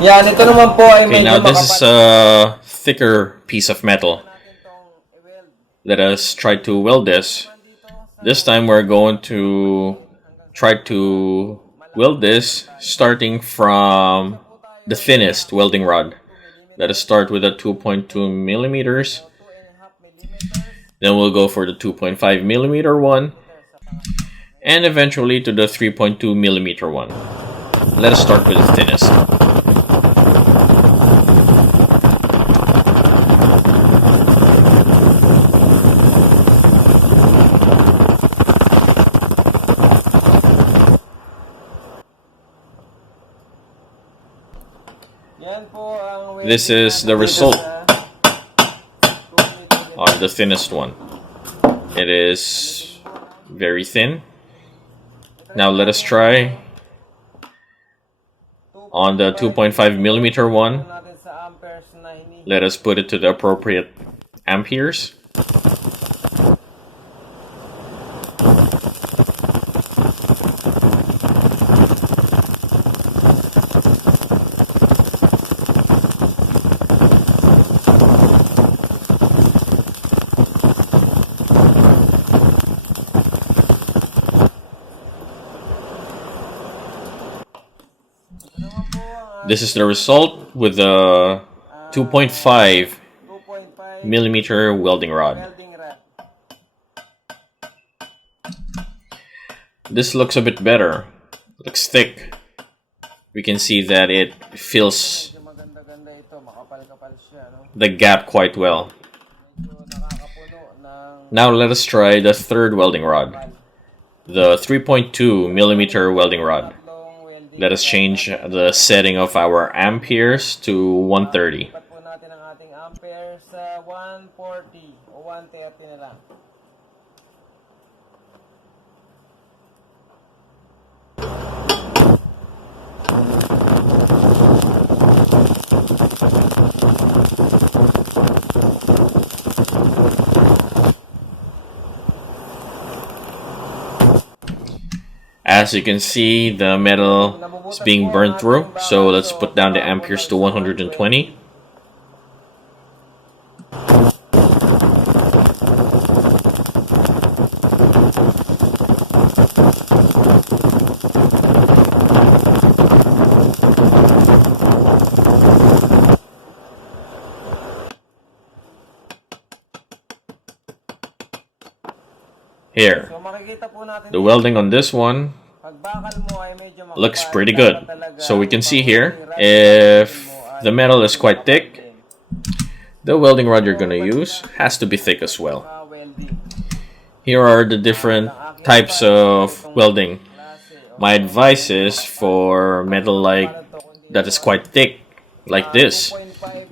Yan, ito naman po ay Okay, medyo now this is a thicker piece of metal. Let us try to weld this. This time we're going to try to weld this starting from the thinnest welding rod. Let us start with a 2.2 millimeters. Then we'll go for the 2.5 millimeter one. And eventually to the 3.2 millimeter one. Let us start with the thinnest. This is the result on the thinnest one. It is very thin. Now let us try on the 2.5 millimeter one. Let us put it to the appropriate amperes. This is the result with the 2.5 millimeter welding rod. This looks a bit better. Looks thick. We can see that it fills the gap quite well. Now let us try the third welding rod, the 3.2 millimeter welding rod. Let us change the setting of our amperes to 130. As you can see, the metal is being burned through, so let's put down the amperes to 120. Here, the welding on this one looks pretty good. So we can see here, if the metal is quite thick, the welding rod you're going to use has to be thick as well. Here are the different types of welding. My advice is for metal that is quite thick, like this.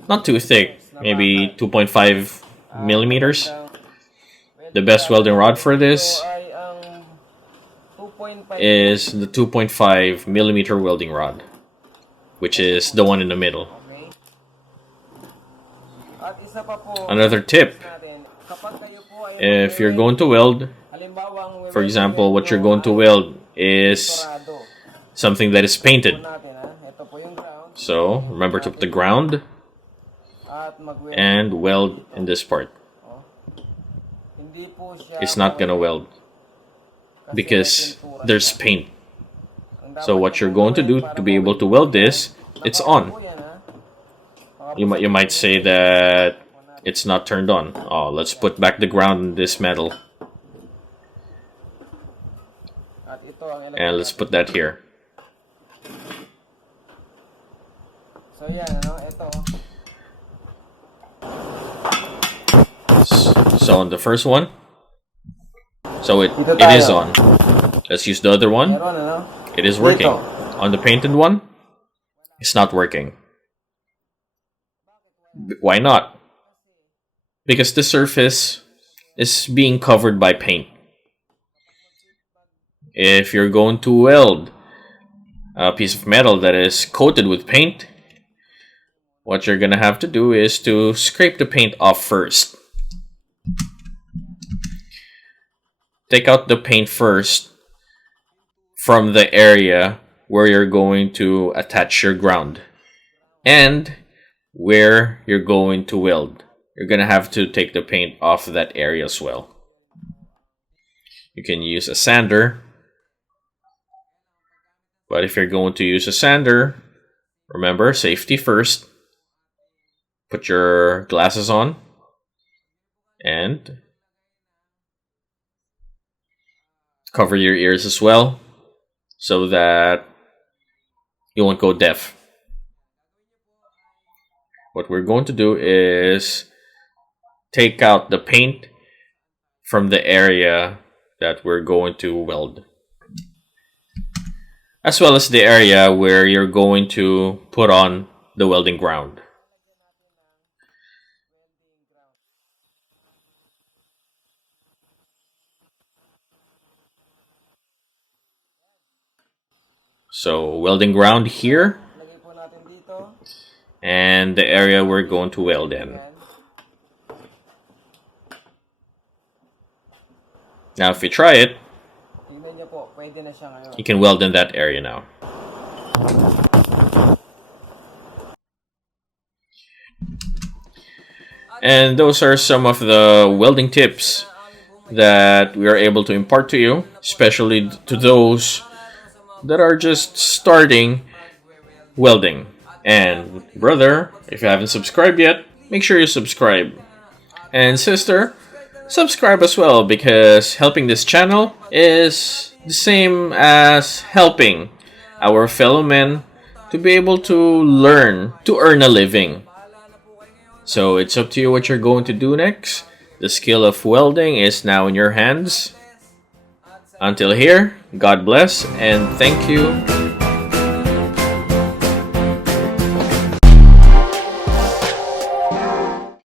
Not too thick, maybe 2.5 millimeters. The best welding rod for this is the 2.5 millimeter welding rod, which is the one in the middle. Another tip, if you're going to weld, for example, what you're going to weld is something that is painted. So remember to put the ground and weld in this part. It's not gonna weld because there's paint. So what you're going to do to be able to weld this, it's on. You might say that it's not turned on. Oh, let's put back the ground in this metal. And let's put that here. So on the first one, so it is on. Let's use the other one. It is working. On the painted one, it's not working. Why not? Because the surface is being covered by paint. If you're going to weld a piece of metal that is coated with paint, what you're gonna have to do is to scrape the paint off first. Take out the paint first from the area where you're going to attach your ground. and where you're going to weld. You're going to have to take the paint off that area as well. You can use a sander, but if you're going to use a sander, remember, safety first. Put your glasses on and cover your ears as well so that you won't go deaf. What we're going to do is take out the paint from the area that we're going to weld, as well as the area where you're going to put on the welding ground. So welding ground here, and the area we're going to weld in. Now if you try it, you can weld in that area now. And those are some of the welding tips that we are able to impart to you, especially to those that are just starting welding. And brother, if you haven't subscribed yet, make sure you subscribe. And sister, subscribe as well, because helping this channel is the same as helping our fellow men to be able to learn to earn a living. So it's up to you what you're going to do next. The skill of welding is now in your hands. Until here, God bless and thank you